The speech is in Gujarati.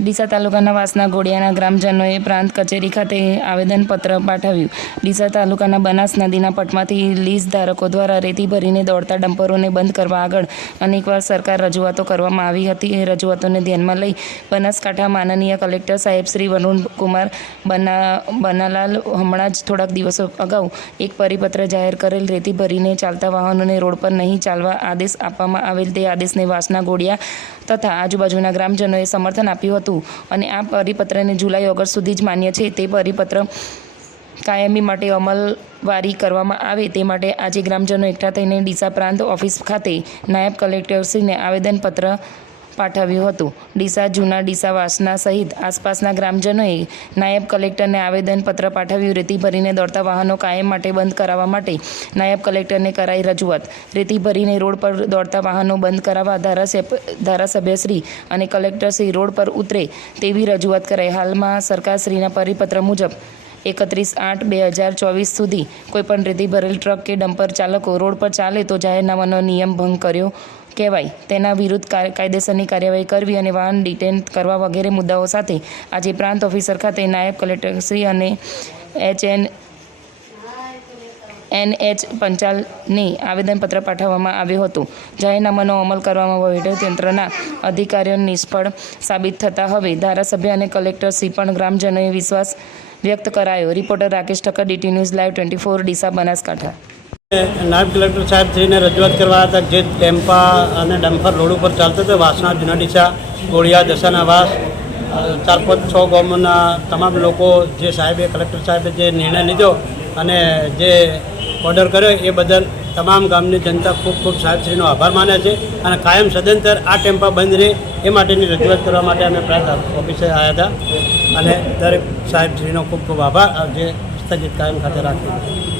ડીસા તાલુકાના વાસના ઘોડિયાના ગ્રામજનોએ પ્રાંત કચેરી ખાતે આવેદનપત્ર પાઠવ્યું. ડીસા તાલુકાના બનાસ નદીના પટમાંથી લીઝ ધારકો દ્વારા રેતી ભરીને દોડતા ડમ્પરોને બંધ કરવા આગળ અનેકવાર સરકાર રજૂઆતો કરવામાં આવી હતી. એ રજૂઆતોને ધ્યાનમાં લઈ બનાસકાંઠા માનનીય કલેક્ટર સાહેબ શ્રી વરુણકુમાર બના, બનાલાલ હમણાં જ થોડાક દિવસો અગાઉ એક પરિપત્ર જાહેર કરેલ રેતી ભરીને ચાલતા વાહનોને રોડ પર નહીં ચાલવા આદેશ આપવામાં આવેલ. તે આદેશને વાસના ગોળિયા તથા આજુબાજુના ગ્રામજનોએ સમર્થન આપ્યું હતું અને આ પરિપત્રને જુલાઈ ઓગસ્ટ સુધી જ માન્ય છે. તે પરિપત્ર કાયમી માટે અમલવારી કરવામાં આવે તે માટે આજે ગ્રામજનો એકઠા થઈને ડીસા પ્રાંત ઓફિસ ખાતે નાયબ કલેક્ટરશ્રીને આવેદનપત્ર પાઠવ્યું હતું. ડીસા, જૂના ડીસા વાસના સહિત આસપાસના ગ્રામજનોએ નાયબ કલેક્ટરને આવેદનપત્ર પાઠવ્યું. રેતી ભરીને દોડતા વાહનો કાયમ માટે બંધ કરાવવા માટે નાયબ કલેક્ટરને કરાઈ રજૂઆત. રેતી ભરીને રોડ પર દોડતા વાહનો બંધ કરાવવા ધારાસભ્ય ધારાસભ્યશ્રી અને કલેક્ટરશ્રી રોડ પર ઉતરે તેવી રજૂઆત કરાઈ. હાલમાં સરકારશ્રીના પરિપત્ર મુજબ એકત્રીસ આઠ બે હજાર ચોવીસ સુધી કોઈપણ રેતી ભરેલ ટ્રક કે ડમ્પર ચાલકો રોડ પર ચાલે તો જાહેરનામાનો નિયમ ભંગ કર્યો કહેવાય. તેના વિરુદ્ધ કાયદેસરની કાર્યવાહી કરવી અને વાહન ડિટેન કરવા વગેરે મુદ્દાઓ સાથે આજે પ્રાંત ઓફિસર ખાતે નાયબ કલેક્ટરશ્રી અને એચ એન એનએચ પંચાલને આવેદનપત્ર પાઠવવામાં આવ્યું હતું. જાહેરનામાનો અમલ કરવામાં વહીવટીતંત્રના અધિકારીઓ નિષ્ફળ સાબિત થતા હવે ધારાસભ્ય અને કલેક્ટરશ્રી પણ ગ્રામજનોએ વિશ્વાસ વ્યક્ત કરાયો. Reporter Rakesh Thakkar, DT news live twenty four, Deesa Banaskantha. નાયબ કલેક્ટર સાહેબ થઈને રજૂઆત કરવા હતા જે ટેમ્પા અને ડમ્પર રોડ ઉપર ચાલતો હતો, વાસણા, જૂના ડીસા, ગોળિયા દશાના વાસ, ચાર, પાંચ, છ ગામોના તમામ લોકો જે સાહેબે, કલેક્ટર સાહેબે જે નિર્ણય લીધો અને જે ઓર્ડર કર્યો એ બદલ તમામ ગામની જનતા ખૂબ ખૂબ સાહેબશ્રીનો આભાર માને છે અને કાયમ સદંતર આ ટેમ્પા બંધ રહે એ માટેની રજૂઆત કરવા માટે અમે પ્રયત્ન ઓફિસે આવ્યા હતા અને દરેક સાહેબશ્રીનો ખૂબ ખૂબ આભાર. જે સ્થગિત કાયમ ખાતે રાખ્યું